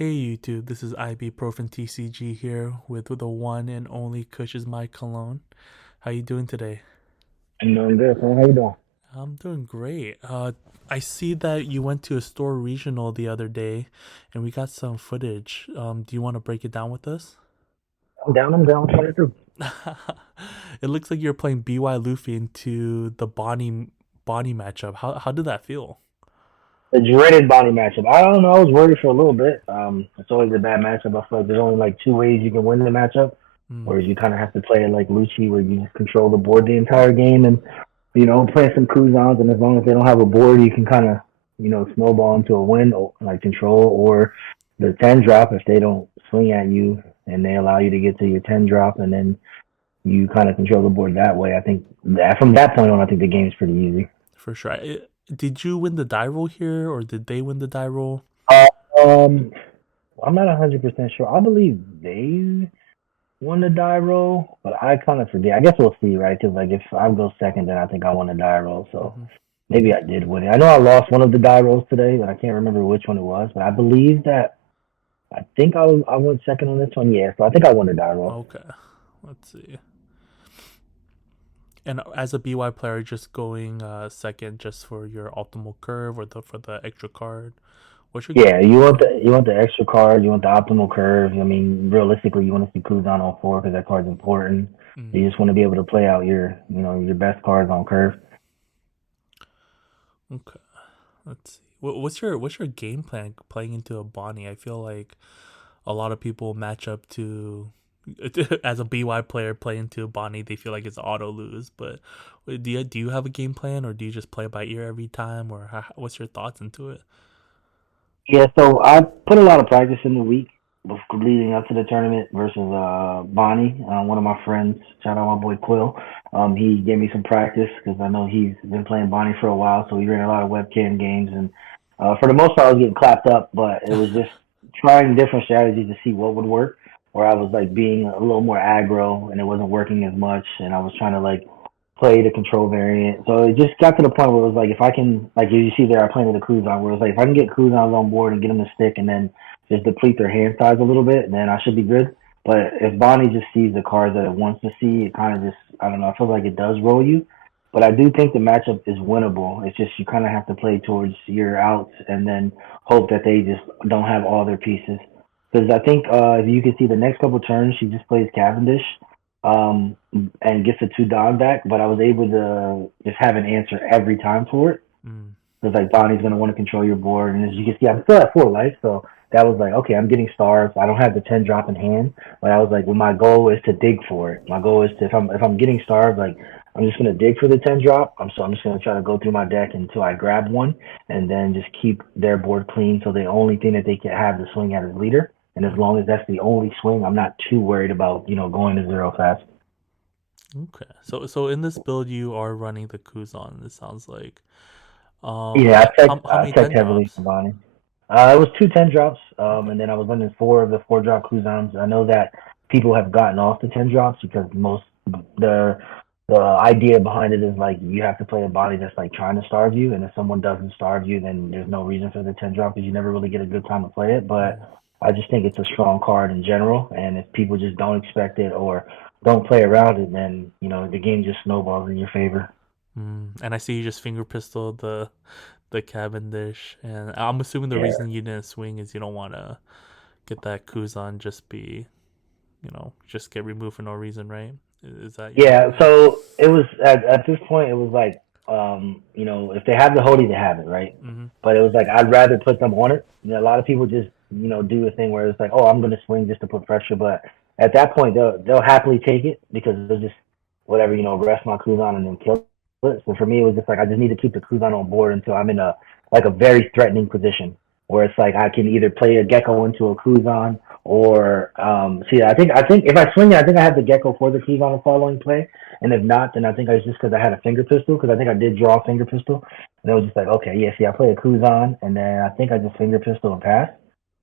Hey YouTube, this is Ibuprofen TCG here with the one and only Kush is my cologne. How you doing today? I'm doing good, man. How you doing? I'm doing great. I see that you went to a store regional the other day, and we got some footage. Do you want to break it down with us? I'm down. I'm down. Trying to do It looks like you're playing BY Luffy into the Bonney matchup. How did that feel? the dreaded Bonney matchup. I don't know. I was worried for a little bit. It's always a bad matchup. I feel like there's only like two ways you can win the matchup, Hmm, whereas you kind of have to play it like Lucci, where you just control the board the entire game and play some cooldowns. And as long as they don't have a board, you can kind of snowball into a win, or, like control or the 10 drop if they don't swing at you and they allow you to get to your 10 drop, and then you kind of control the board that way. I think that from that point on, I think the game is pretty easy. for sure. Did you win the die roll here, or did they win the die roll? Uh, Um, I'm not 100% sure. I believe they won the die roll, but I kind of forget. I guess we'll see, right? Because like if I go second, then I think I won the die roll. So Mm-hmm. maybe I did win it. I know I lost one of the die rolls today, but I can't remember which one it was. But I believe that I think I went second on this one. Yeah, so I think I won the die roll. Okay, let's see. And as a BY player, just going second just for your optimal curve or for the extra card. What's your game Yeah, plan here? you want the extra card, you want the optimal curve. I mean, realistically, you want to see cooldown on four because that card's important. You Mm, just want to be able to play out your best cards on curve. okay, let's see. What's your game plan playing into a Bonnie? I feel like a lot of people match up to as a BY player play into a Bonnie, they feel like it's auto lose. But do you have a game plan, or do you just play by ear every time, or what's your thoughts into it? Yeah, so I put a lot of practice in the week leading up to the tournament versus Bonney, one of my friends. Shout out my boy Quill. He gave me some practice because I know he's been playing Bonney for a while, so we ran a lot of webcam games, and for the most part, I was getting clapped up, but it was just trying different strategies to see what would work. Where I was like being a little more aggro, and it wasn't working as much, and I was trying to like play the control variant. So it just got to the point where it was like, if I can, like you see there, I played with the Cruzon, where it was like, if I can get Cruzons on board and get them to stick and then just deplete their hand size a little bit, then I should be good. But if Bonnie just sees the cards that it wants to see, it kind of just, I don't know, I feel like it does roll you. But I do think the matchup is winnable. It's just you kind of have to play towards your outs and then hope that they just don't have all their pieces. Because I think if you can see the next couple turns, she just plays Cavendish, um, and gets a two Don back, but I was able to just have an answer every time for it. Mm, Because like Bonnie's gonna want to control your board, and as you can see, I'm still at four life, so that was like, okay, I'm getting stars. I don't have the 10 drop in hand, but I was like, well, my goal is to dig for it. My goal is to if I'm getting stars, like I'm just gonna dig for the 10 drop. I'm just gonna try to go through my deck until I grab one, and then just keep their board clean. So the only thing that they can have to swing at is leader. And as mm. long as that's the only swing, I'm not too worried about going to zero fast. Okay, so in this build, you are running the Kuzan. It sounds like. Yeah, How I many checked ten heavily drops? for Bonnie. It was two 10 drops, Okay. and then I was running four of the four drop cooldowns. I know that people have gotten off the 10 drops because the the idea behind it is like you have to play a body that's like trying to starve you, and if someone doesn't starve you, then there's no reason for the 10 drop because you never really get a good time to play it. But Mm, I just think it's a strong card in general, and if people just don't expect it or don't play around it, then the game just snowballs in your favor. And I see you just finger pistol the Cavendish, and I'm assuming the Yeah. reason you didn't swing is you don't want to get that Kuzan just get removed for no reason, right? Is that your Yeah, idea? so it was at this point it was like if they have the hoodie they have it, right? Mm-hmm. But it was like I'd rather put them on it. A lot of people just, do a thing where it's like, oh, I'm gonna swing just to put pressure, but at that point they'll happily take it because they'll just whatever, rest my cruise on and then kill it. So for me it was just like I just need to keep the cruise on board until I'm in a very threatening position where it's like I can either play a gecko into a cruise on or see, I think if I swing it, I think I have the gecko for the keys on the following play, and if not, then I think it's just because I had a finger pistol because I think I did draw a finger pistol, and it was just like okay, yeah, see, I play a Kuzan, and then I think I just finger pistol and pass,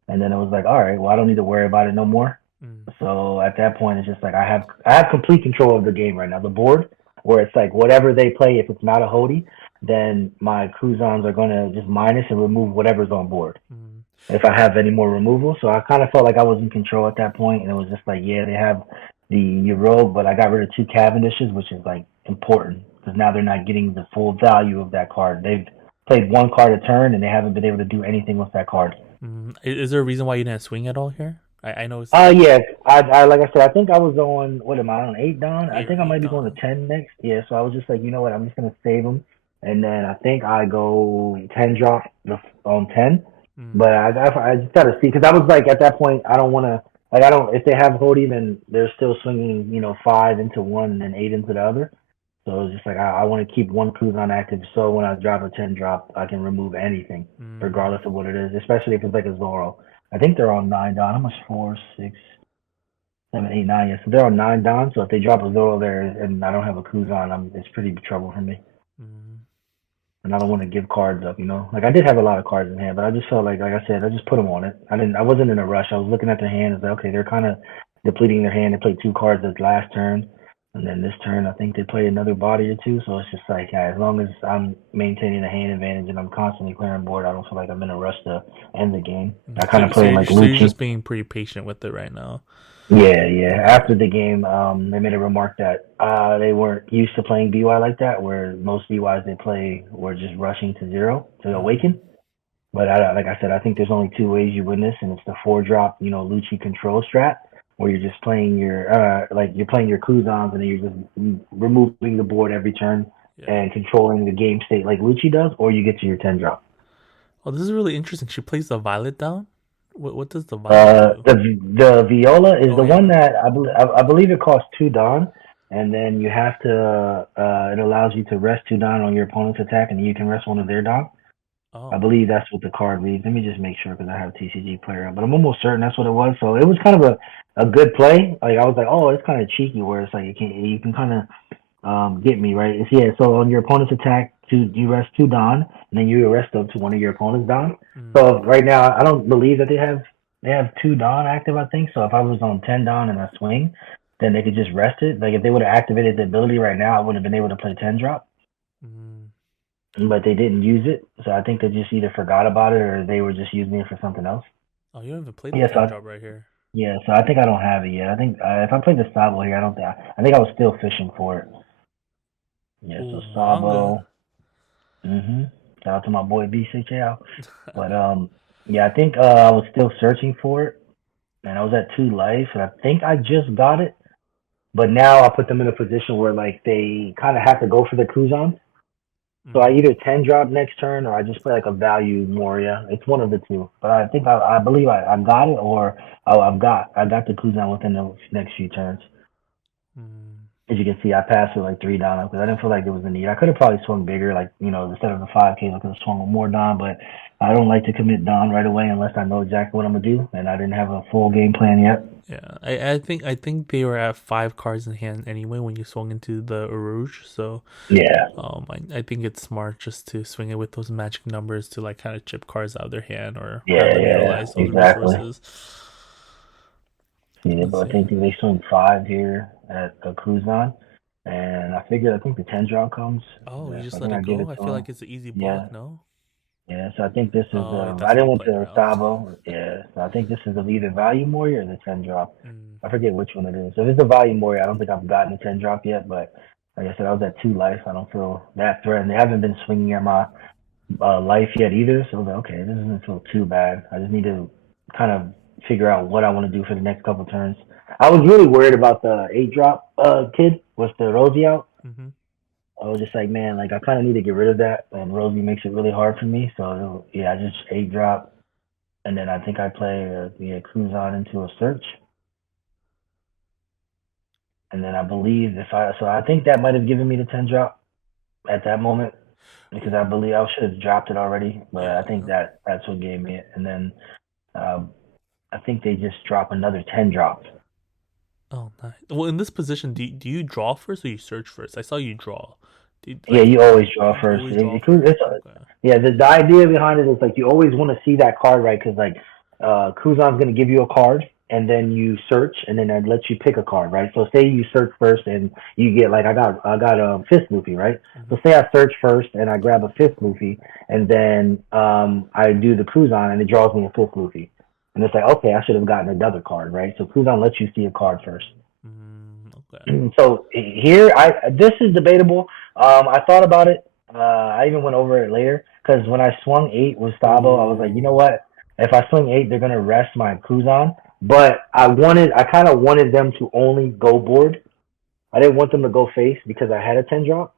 and then it was like all right, well I don't need to worry about it no more. Mm. So at that point, it's just like I have complete control of the game right now. The board, where it's like whatever they play, if it's not a Hody, then my Kuzans are gonna just minus and remove whatever's on board. Mm. if I have any more removal. So I kind of felt like I was in control at that point, and it was just like, yeah, they have the rogue, but I got rid of 2 Cavendishes, which is like important because now they're not getting the full value of that card. They've played 1 card a turn, and they haven't been able to do anything with that card. Is there a reason why you didn't swing at all here? I know it's like Yeah, I like I said, I think I was on what am I on 8 Don? I eight or think I eight might be going to Don. 10 next. Yeah, so I was just like, you know what, I'm just gonna save them, and then I think I go 10 drop on 10. But Mm, I just gotta see because I was like at that point I don't want to like I don't if they have Hody then they're still swinging 5 into one and then 8 into the other. So it's just like I want to keep one cruise on active so when I drop a 10 drop I can remove anything mm, regardless of what it is, especially if it's like a Zoro. I think they're on 9 Don. How much 4, 6, 7, 8, 9? Yeah, so they're on 9 Don. So if they drop a Zoro there and I don't have a cruise on, it's pretty trouble for me. mm. And I don't want to give cards up. Like I did have a lot of cards in hand, but I just felt like I said, I just put them on it. I wasn't in a rush. I was looking at their hand. It's like, okay, they're kind of depleting their hand. They played 2 cards this last turn, and then this turn I think they played another body or two. So it's just like, yeah, as long as I'm maintaining a hand advantage and I'm constantly clearing board, I don't feel like I'm in a rush to end the game. I kind of playing like So you're Lucci. just being pretty patient with it right now. Yeah, yeah. Okay. After the game, they made a remark that they weren't used to playing BY like that, where most BYs they play were just rushing to 0 to Mm, awaken. But like I said, I think there's only 2 ways you win this, and it's the 4 drop, Lucci control strat, where you're just playing your like you're playing your Kuzans, and then you're just removing the board every turn yeah. and controlling the game state like Lucci does, or you get to your 10 drop. Oh, this is really interesting. She plays the violet down. What does the violet do? The Viola is Oh the yeah. one that Okay. I believe it costs 2 Don, and then you have to it allows you to rest 2 Don on your opponent's attack, and you can rest one of their Don. I Oh. believe that's what the card reads. Let me just make sure because I have TCG player up, but I'm almost certain that's what it was. So it was kind of a good play. Like I was like, oh, it's kind of cheeky where it's like you can kind of get me right. Yeah. So on your opponent's attack, you rest 2 Don, and then you arrest them to one of your opponent's Don. Mm, So right now, I don't believe that they have 2 Don active. I think so. If I was on 10 Don and I swing, then they could just rest it. Like if they would have activated the ability right now, I would have been able to play 10 drop. mm. But they didn't use it, so I think they just either forgot about it or they were just using it for something else. Oh, you don't even play the Yeah, so 10 drop right here. I think I don't have it yet. I think if I played the Sabo here, I don't think I think I was still fishing for it. Yeah, so Oh, manga. Sabo. Shout out to my boy BCHL. But yeah, I think I was still searching for it, and I was at 2 life, and I think I just got it. But now I put them in a position where like they kind of have to go for the Kuzan. So I Mm, either 10 drop next turn or I just play like a value Moria. It's one of the two. But I think I believe I got it or I got the Kuzan within the next few turns. mm. As you can see, I passed with like 3 Don because I didn't feel like there was a need. I could have probably swung bigger, like instead of the 5K, I could have swung with more Don. But I don't like to commit Don right away unless I know exactly what I'm gonna do, and I didn't have a full game plan yet. Yeah, I think they were at 5 cards in hand anyway when you swung into the Arouge. So Yeah, I think it's smart just to swing it with those magic numbers to like kind of chip cards out of their hand or have yeah, them yeah, utilize those exactly. resources. Yeah, Let's but I see. think they swing 5 here at the Kuzan, and I think the 10 drop comes. Oh, you Yeah, so just I let think I it give go? it I to feel him. like it's an easy Yeah, block, no? yeah. So I think this is Oh, I that's why didn't you're want playing the around. Sabo. Yeah, so I think this is either Volume Warrior or the 10 drop. Mm, I forget which one it is. So if it's the Volume Warrior, I don't think I've gotten the 10 drop yet. But like I said, I was at 2 life. I don't feel that threatened. They haven't been swinging at my life yet either. So I was like, okay, this doesn't feel too bad. I just need to kind of figure out what I want to do for the next couple turns. I was really worried about the 8 drop kid with the Rosie out. mm-hmm. I was just like, man, like I kind of need to get rid of that, and Rosie makes it really hard for me. So yeah, I just 8 drop, and then I think I play cruise on into a search, and then I believe I think that might have given me the 10 drop at that moment because I believe I should have dropped it already, but I think Yeah. that's what gave me it, and then um, I think they just drop another 10 drop. Oh, nice. Well, in this position, do you draw first or you search first? I saw you draw. Yeah, Like you always draw you first. always draw It's first. Okay. yeah. The idea behind it is like you always want to see that card right because like Kuzan's gonna give you a card and then you search, and then it lets you pick a card, right? So say you search first, and you get like I got a fifth Luffy, right? Mm-hmm. So say I search first, and I grab a fifth Luffy, and then I do the cruise on, and it draws me a fifth Luffy, and it's like okay, I should have gotten another card, right? So cruise on lets you see a card first. Okay. So here, this is debatable. I thought about it. I even went over it later because when I swung eight with Sabo, I was like, you know Ooh. what? If I swing eight, they're gonna rest my Kuzan. But I kind of wanted them to only go board. I didn't want them to go face because I had a 10 drop.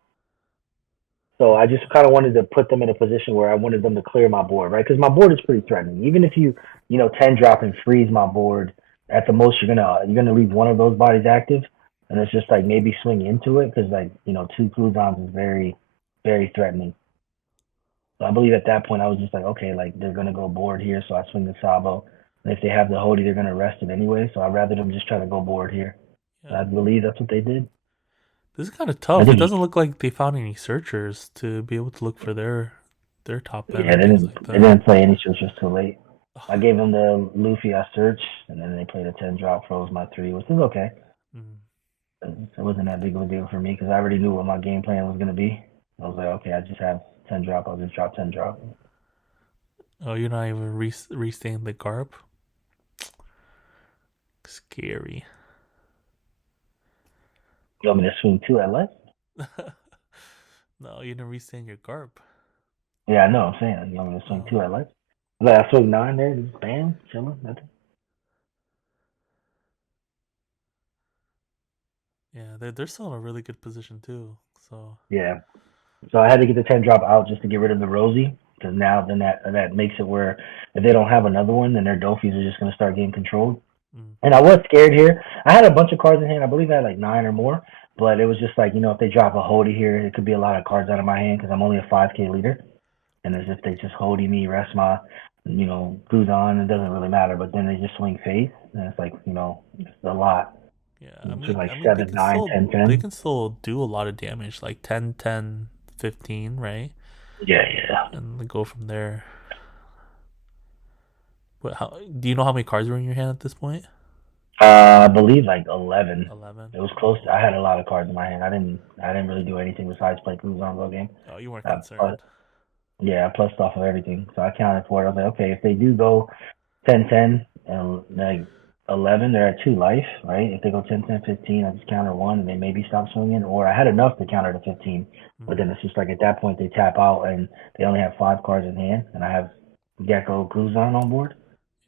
So I just Okay. kind of wanted to put them in a position where I wanted them to clear my board, right? Because my board is pretty threatening. Even if you 10 drop and freeze my board, at the most you're gonna leave one of those bodies active, and it's just like maybe swing into it because like two Kuzans is very, very threatening. So I believe at that point I was just like, okay, like they're gonna go board here, so I swing the Sabo, and if they have the Hody, they're gonna rest it anyway. So I'd rather them just try to go board here. And Yeah. I believe that's what they did. This is kind of I tough. It think doesn't look like they found any searchers to be able to look for their top end yeah, and they things didn't like they that. didn't play any switches too late. I gave them the Luffy I searched, and then they played a 10 drop, froze my three, which is okay. Mm. It wasn't that big of a deal for me because I already knew what my game plan was gonna be. I was like, okay, I just have 10 drop. I'll just drop 10 drop. Oh, you're not even restaying the Garp? Scary. You want me to swing two at left? No, you didn't restain your Garp. Yeah, I know. I'm saying you want me to swing two Oh, at left? Like I swing nine there, just bam, chilling, nothing. yeah, they're still in a really good position too. So, Yeah. So I had to get the 10 drop out just to get rid of the Rosie because now then that makes it where if they don't have another one, then their Dolphins are just gonna start getting controlled. mm, And I was scared here. I had a bunch of cards in hand. I believe I had like nine or more. But it was just like, if they drop a Hody here, it could be a lot of cards out of my hand because I'm only a 5K leader. And as if they just Hody me, rest my, Guzan, it doesn't really matter. But then they just swing face. And it's like, it's a lot. yeah, It's just like they 7, can 9, still 10, 10. do a lot of damage, like 10, 10, 15, right? Yeah, yeah. And then go from there. But how do you know how many cards were in your hand at this point? I believe like 11. 11. It was close. Oh, I had a lot of cards in my hand. I didn't really do anything besides play Guzan all game. oh, you weren't Plus, concerned. yeah, I plussed off of everything. So I counted for it. I was like, okay, if they do go 10-10 and like 11, they're at 2 life, right? If they go 10-10-15, I just counter one and they maybe stop swinging. Or I had enough to counter the 15. But Mm, then it's just like at that point they tap out and they only have 5 cards in hand. And I have Gecko Cruzon on board.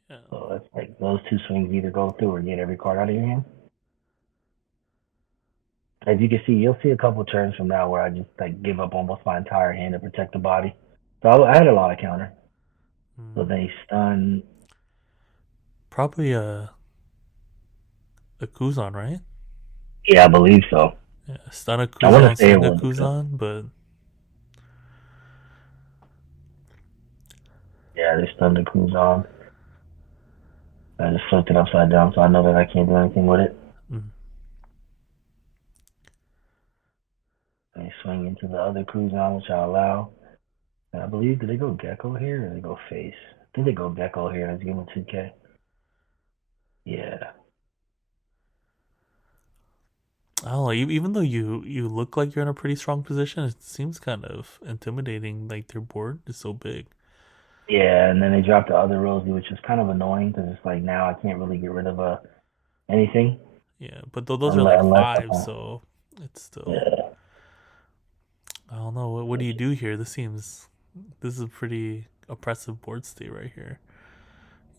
yeah. So it's like those two swings either go through or get every card out of your hand. As you can see, you'll see a couple turns from now where I just like give up almost my entire hand to protect the body. So I had a lot of counter. So Mm, they stun. probably a Kuzan, right? Yeah, I believe so. Yeah, stun a I want to Kuzan, say it swing a was Kuzan, but yeah, they stunned the Cruz on. I just flipped it upside down, so I know that I can't do anything with it. mm, They swing into the other Cruz on, which I allow. And I believe, did they go Gecko here or did they go face? I think they go Gecko here. Let's give them 2K. Yeah. I don't know. Even though you look like you're in a pretty strong position, it seems kind of intimidating. Like their board is so big. Yeah, and then they dropped the other Rosie, which is kind of annoying because it's like now I can't really get rid of anything Yeah, but those are like unless fives, so it's still. yeah. I don't know. What do you do here? This is a pretty oppressive board state right here.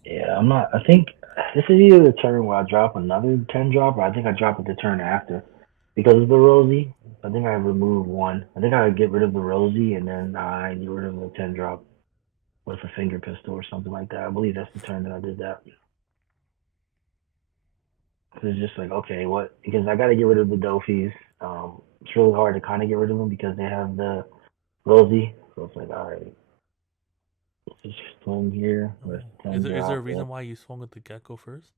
Yeah, I'm not. I think this is either the turn where I drop another 10 drop, or I think I drop it the turn after because of the Rosie. I think I remove one. I think I get rid of the Rosie and then I get rid of the 10 drop with a finger pistol or something like that. I believe that's the turn that I did that. Cause it's just like okay, what? Because I got to get rid of the Dofis. It's really hard to kind of get rid of them because they have the Rosie. So it's like all right, let's just swing here with Oh, 10 is there a drop. reason why you swung with the gecko first?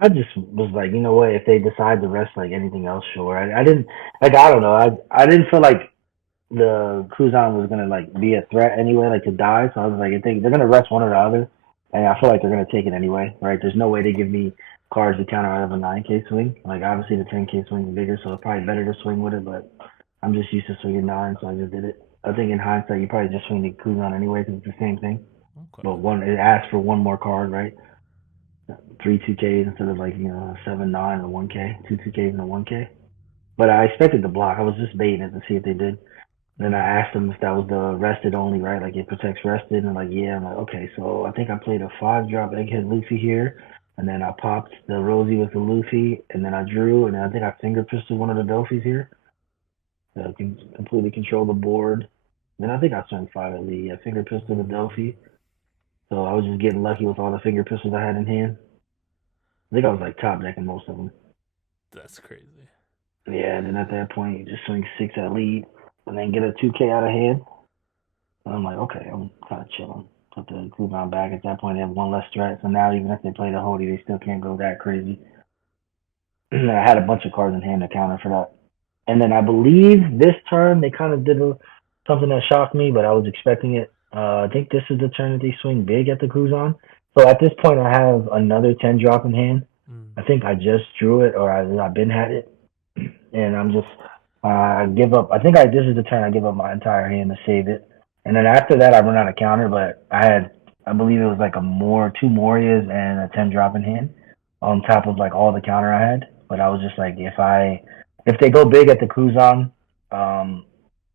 I just was like, you know what? If they decide to rest like anything else, sure. I didn't like. I don't know. I didn't feel like the Kuzan was gonna like be a threat anyway, like to die. So I was like, they're gonna rest one or the other. And I feel like they're gonna take it anyway, right? There's no way they give me cards to counter out of a 9K swing. Like obviously the 10K swing is bigger, so it's probably better to swing with it. But I'm just used to swinging nine, so I just did it. I think in hindsight, you probably just swing the Kuzan anyway because it's the same thing. But Okay. one, it asks for one more card, right? Three 2Ks instead of like 7 9 and a 1K, two 2Ks and a 1K. But I expected the block. I was just baiting it to see if they did. Then I Mm. asked them if that was the rested only, right? Like it protects rested, and like yeah, I'm like okay. So I think I played a 5 drop egghead Luffy here, and then I popped the Rosie with the Luffy, and then I drew, and then I think I finger pistoled one of the Delphis here. So I can completely control the board. Then I think I swung 5 at lead. I finger pistol the Mm. Delphi. So I was just getting lucky with all the finger pistols I had in hand. I think I was like top decking most of them. That's crazy. Yeah, and then at that point, you just swing 6 at lead and then get a 2K out of hand. And I'm like, okay, I'm kind of chilling. Put the cooldown back. At that point, they have one less strat. So now, even if they play the Hody, they still can't go that crazy. I had a bunch of cards in hand to counter for that. And then I believe this turn they kind of did something that shocked me, but I was expecting it. I think this is the turn that they swing big at the Kuzan. So at this point, I have another 10 drop in hand. Mm. I think I just drew it, or I've been had it, and I'm just I give up. I think this is the turn I give up my entire hand to save it, and then after that I run out of counter. But I believe it was like two Morias and a 10 drop in hand on top of like all the counter I had. But I was just like, if they go big at the Kuzan, um,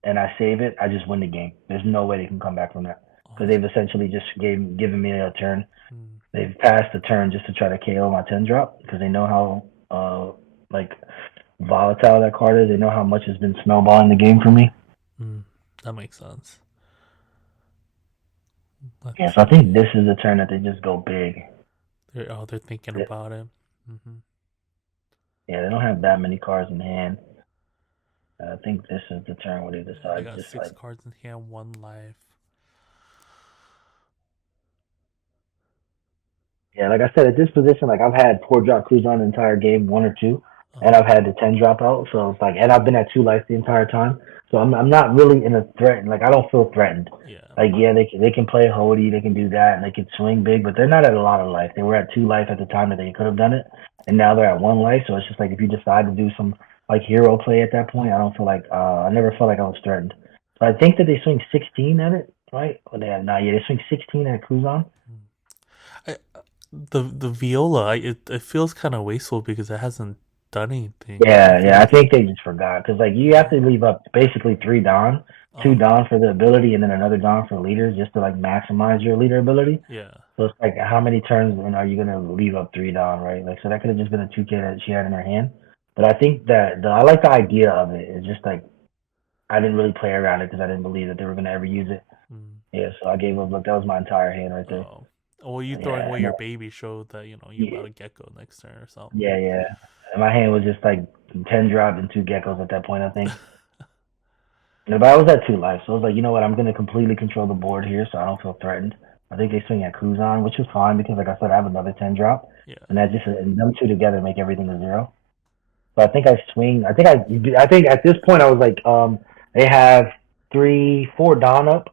and I save it, I just win the game. There's no way they can come back from that Oh, because they've essentially just given me a turn. mm. They've passed the turn just to try to KO my 10 drop because they know how like volatile that card is. They know how much has been snowballing the game for me. Mm. That makes sense. Yeah, Let's so I think see. this is the turn that they just go big. They're thinking about it. Mm-hmm. Yeah, they don't have that many cards in hand. I think this is the turn where they Yeah, they decide got just six like cards in hand, one life. yeah, like I said, at this position, like I've had 4 drop crews on the entire game, one or two, and Uh, I've had the 10 drop out. So it's like, and I've been at 2 life the entire time. So I'm not really in a threat. Like I don't feel threatened. yeah. Like yeah, they can play Hody, they can do that, and they can swing big, but they're not at a lot of life. They were at 2 life at the time that they could have done it, and now they're at 1 life. So it's just like if you decide to do some like hero play at that point, I don't feel like I never felt like I was threatened. So I think that they swing 16 at it, right? Or they have not. Yeah, they swing 16 at Kuzan. Mm. I, the viola, it feels kind of wasteful because it hasn't done anything. I Yeah, feel yeah. I like think they just forgot because like you have yeah. to leave up basically 3 Don, two Uh, Don for the ability, and then another Don for leaders just to like maximize your leader ability. yeah. So it's like how many turns are you gonna leave up 3 Don, right? Like so that could have just been a 2K that she had in her hand. But I think that I like the idea of it. It's just like I didn't really play around it because I didn't believe that they were gonna ever use it. Mm. Yeah, so I gave up. Look, that was my entire hand right there. Oh. Well, you throwing Yeah, away your baby showed that you yeah, about to gecko next turn or something. yeah. And my hand was just like 10 drop and 2 geckos at that point. I think. Yeah, but I was at 2 life, so I was like, you know what, I'm gonna completely control the board here, so I don't feel threatened. I think they swing at Kuzan, which is fine because, like I said, I have another 10 drop, Yeah. and that just and them two together make everything a zero. So I think I swing. I think at this point I was like, they have 4 Don up.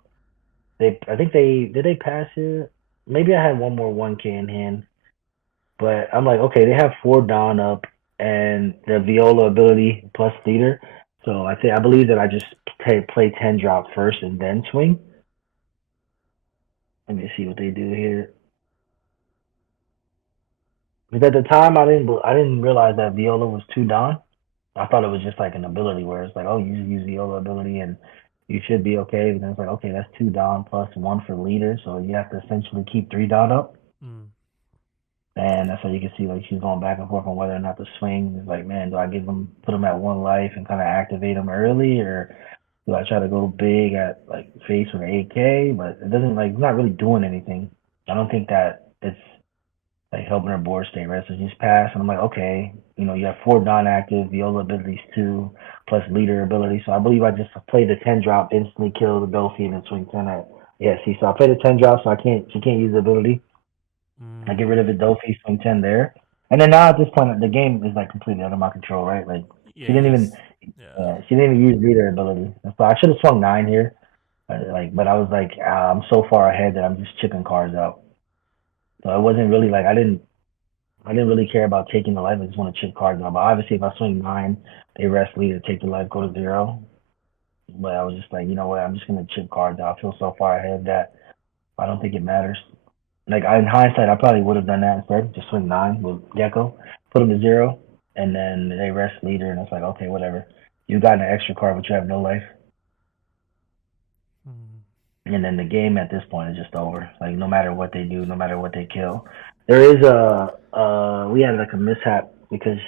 I think they did they pass it. Maybe I had one more 1K in hand, but I'm like, okay, they have 4 Don up and the Viola ability plus theater. So I believe that I just play 10 drop first and then swing. Let me see what they do here. Because at the time I didn't realize that Viola was 2 Don. I thought it was just like an ability where it's like, oh, you just use Viola ability and you should be okay. But then it's like, okay, that's 2 Don plus one for leader, so you have to essentially keep 3 Don up. Mm. And that's how you can see like she's going back and forth on whether or not to swing. It's like, man, do I put them at 1 life and kind of activate them early, or do I try to go big at like face with an 8K? But it doesn't like it's not really doing anything. I don't think that it's like helping her board state, right? So she's passed, and I'm like, okay, you have 4 Don active, Viola abilities 2, plus leader ability. So I believe I just played the 10 drop, instantly kill the Belfi, and then swing 10 at. Yeah, see, so I played the 10 drop, so she can't use the ability. I get rid of Mm. it, Dofi, swing 10 there. And then now at this point, the game is like completely out of my control, right? Like Yeah, she you didn't even, just yeah. she didn't even use leader ability. So I should have swung 9 here, but I was like, I'm so far ahead that I'm just chipping cards out. So it wasn't really like I didn't really care about taking the life. I just want to chip cards now. But obviously, if I swing 9, they rest leader, take the life, go to 0. But I was just like, you know what? I'm just gonna chip cards. I feel so far ahead that I don't think it matters. Like in hindsight, I probably would have done that instead. Just swing 9 with Gecko, put him to 0, and then they rest leader, and it's like, okay, whatever. You got an extra card, but you have no life. Mm. And then the game at this point is just over. Like no matter what they do, no matter what they kill, there is we had like a mishap because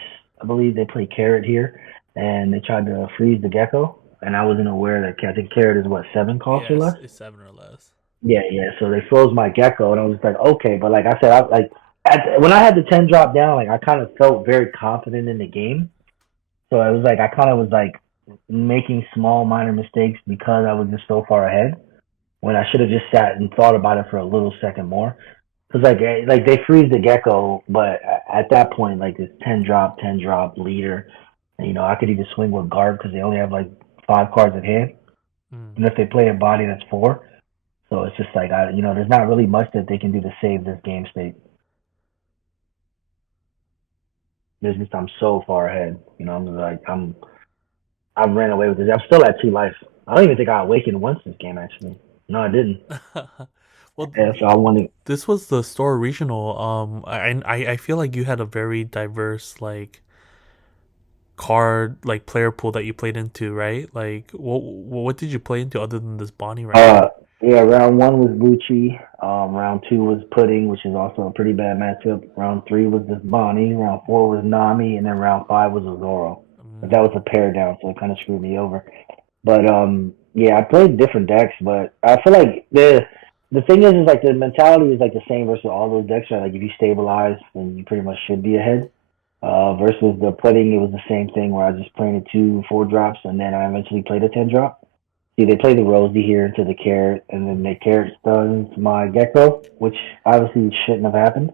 I believe they play Carrot here, and they tried to freeze the Gecko, and I wasn't aware that I think Carrot is what 7 costs or Yes, less. it's 7 or less. Yeah, yeah. So they froze my Gecko, and I was just like, okay, but like I said, when I had the 10 drop down, like I kind of felt very confident in the game. So it was like I kind of was like making small minor mistakes because I was just so far ahead when I should have just sat and thought about it for a little second more. Because like they freeze the Gecko, but at that point, like it's 10 drop leader, and I could either swing with guard because they only have like 5 cards in hand, Mm. and if they play a body, that's 4. So it's just like there's not really much that they can do to save this game state. There's just I'm so far ahead. I ran away with this. I'm still at 2 life. I don't even think I awakened once this game actually. No, I didn't. Well, Yeah, so I wanted. this was the store regional. I feel like you had a very diverse like card like player pool that you played into, right? Like, what did you play into other than this Bonnie right Uh, now? yeah, round 1 was Lucci. Round 2 was Pudding, which is also a pretty bad matchup. Round 3 was this Bonnie. Round 4 was Nami, and then round 5 was Azoro. But that Mm, was a pair down, so it kind of screwed me over. But yeah, I played different decks, but I feel like the thing is like the mentality is like the same versus all those decks. Right? Like if you stabilize, then you pretty much should be ahead. Versus the Pudding, it was the same thing where I was just playing a 2 4 drops, and then I eventually played a 10 drop. See, they play the Rosie here into the Carrot, and then the mm. Carrot stuns my Gecko, which obviously shouldn't have happened.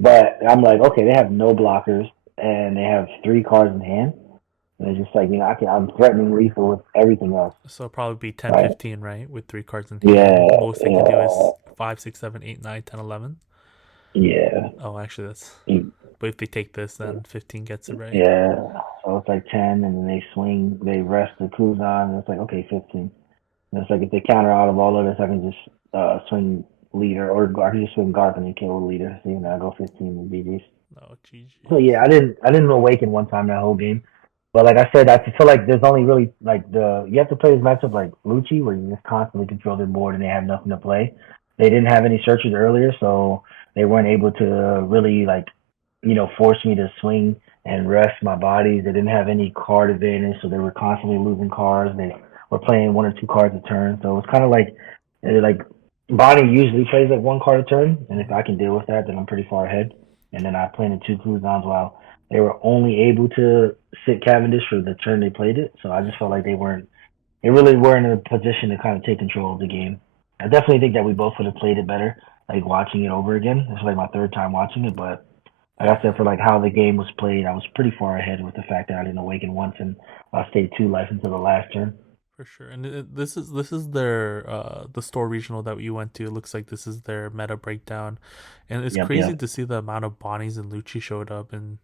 But I'm like, okay, they have no blockers, and they have 3 cards in hand. And it's just like, I'm threatening lethal with everything else, So it'll probably be 10, right? 15, right? With 3 cards in Yeah, hand. Most they can do yeah, is 5, 6, 7, 8, 9, 10, 11. yeah, Oh, actually, that's. But if they take this, then 15 gets it right. yeah. So it's like 10, and then they swing, they rest the cooldown, and it's like, okay, 15. And it's like if they counter out of all of this, I can just swing leader, or I can just swing Garp and then kill the leader. So I go 15 and GG's. Oh, So GG's. yeah, I didn't awaken one time that whole game. But like I said, I feel like there's only really like you have to play this matchup like Lucci, where you just constantly control their board and they have nothing to play. They didn't have any searches earlier, so they weren't able to really like force me to swing and rest my bodies. They didn't have any card advantage, so they were constantly losing cards. They were playing 1 or 2 cards a turn, so it was kind of like Bonney usually plays like 1 card a turn, and if Mm-hmm. I can deal with that, then I'm pretty far ahead. And then I planted 2 cooldowns while they were only able to sit Cavendish for the turn they played it. So I just felt like they really weren't in a position to kind of take control of the game. I definitely think that we both would have played it better, like watching it over again. It's like my third time watching it, but like I Yeah. said, for like how the game was played, I was pretty far ahead with the fact that I didn't awaken once and I stayed 2 life until the last turn. For sure, and this is their the store regional that we went to. It looks like this is their meta breakdown, and it's Yep, crazy yep. to see the amount of Bonnies and Lucci showed up, and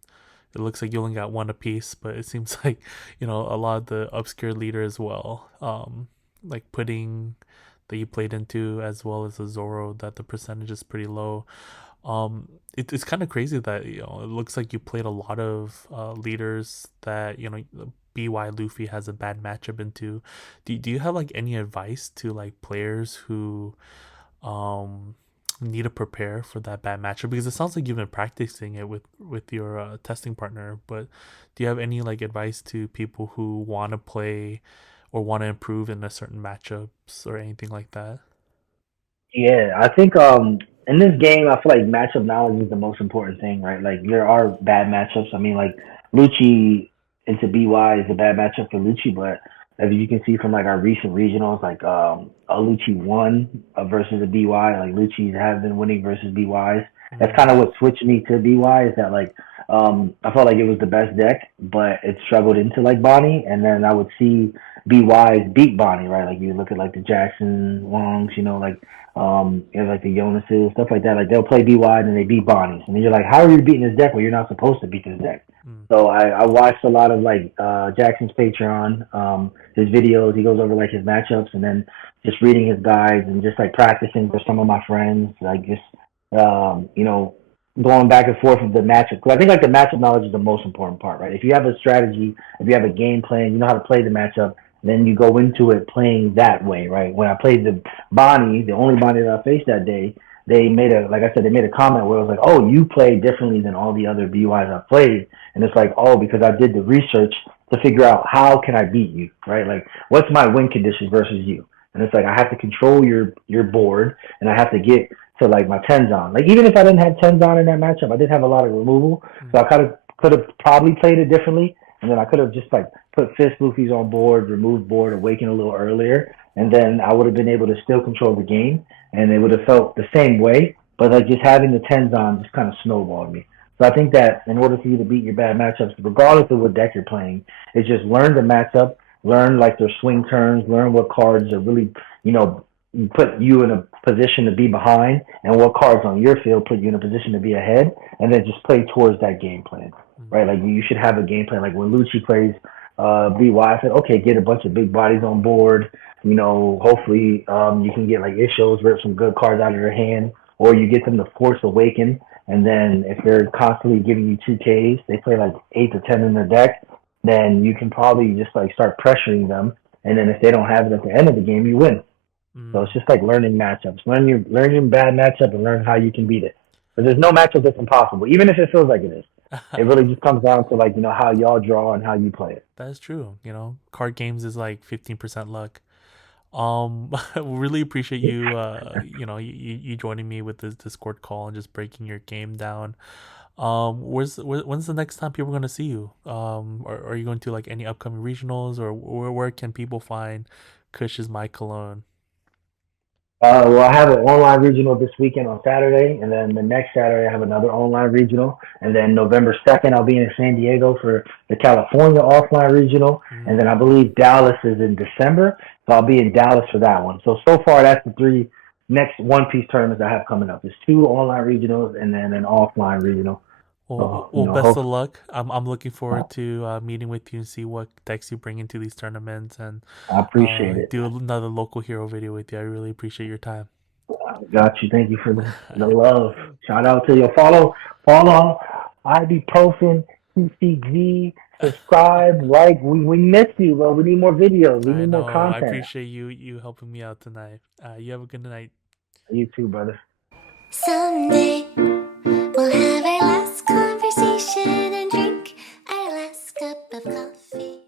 it looks like you only got one apiece. But it seems like a lot of the obscure leader as well, like Pudding that you played into as well as the Zoro that the percentage is pretty low. It's kind of crazy that it looks like you played a lot of leaders that BY Luffy has a bad matchup into. Do you have like any advice to like players who um need to prepare for that bad matchup, because it sounds like you've been practicing it with your testing partner, but do you have any like advice to people who want to play or want to improve in a certain matchups or anything like that? Yeah, I think in this game I feel like matchup knowledge is the most important thing, right? Like there are bad matchups. I mean like Lucci into BY is a bad matchup for Lucci, but as you can see from like our recent regionals, like a Lucci won versus a BY, like Lucci's have been winning versus BYs. That's kind Mm, of what switched me to BY is that like I felt like it was the best deck, but it struggled into like Bonnie, and then I would see BYs beat Bonnie, right? Like you look at like the Jackson Wongs, like like the Jonases, stuff like that. Like they'll play BY and then they beat Bonnie, and then you're like, how are you beating this deck? Well, you're not supposed to beat this deck. Mm. So I watched a lot of like Jackson's Patreon, his videos. He goes over like his matchups, and then just reading his guides and just like practicing for some of my friends, like just going back and forth with the matchup. Because I think like the matchup knowledge is the most important part, right? If you have a strategy, if you have a game plan, you know how to play the matchup. Then you go into it playing that way, right? When I played the Bonney, the only Bonney that I faced that day, they made a like I said, they made a comment where it was like, "Oh, you play differently than all the other BYs I played," and it's like, "Oh, because I did the research to figure out how can I beat you, right? Like, what's my win conditions versus you?" And it's like I have to control your board, and I have to get to like my tens on. Like even if I didn't have tens on in that matchup, I did have a lot of removal, so Mm. I kind of could have probably played it differently, and then I could have just like put fist Luffy's on board, removed board, awaken a little earlier, and then I would have been able to still control the game, and it would have felt the same way. But like just having the tens on just kind of snowballed me. So I think that in order for you to beat your bad matchups, regardless of what deck you're playing, is just learn the matchup, learn like their swing turns, learn what cards are really, you know, put you in a position to be behind, and what cards on your field put you in a position to be ahead, and then just play towards that game plan, Mm. right? Like you should have a game plan. Like when Lucci plays BY, I said, okay, get a bunch of big bodies on board. Hopefully you can get like Ishos, rip some good cards out of their hand, or you get them to Force Awaken. And then if they're constantly giving you 2Ks, they play like 8 to 10 in their deck, then you can probably just like start pressuring them. And then if they don't have it at the end of the game, you win. So it's Mm. just like learning matchups. Learn your bad matchup and learn how you can beat it. But there's no matchup that's impossible, even if it feels like it is. It really just comes down to like how y'all draw and how you play it. That is true. Card games is like 15% luck. Really appreciate you. You joining me with this Discord call and just breaking your game down. When's the next time people are gonna see you? Are you going to like any upcoming regionals, or where can people find Kush is my cologne? Well, I have an online regional this weekend on Saturday, and then the next Saturday I have another online regional, and then November 2nd I'll be in San Diego for the California offline regional, and then I Mm. believe Dallas is in December, so I'll be in Dallas for that one. So far that's the three next One Piece tournaments I have coming up. There's two online regionals and then an offline regional. So Well, best of hope luck. I'm looking forward to meeting with you and see what decks you bring into these tournaments, and I appreciate it. do another local hero video with you. I really appreciate your time. Got you. Thank you for the love. Shout out to you. Follow ibuprofen, CCG, subscribe, like. We miss you, bro. We need more videos. We I need more know. I content. appreciate you helping me out tonight. You have a good night. You too, brother. Someday we'll have our last conversation and drink our last cup of coffee.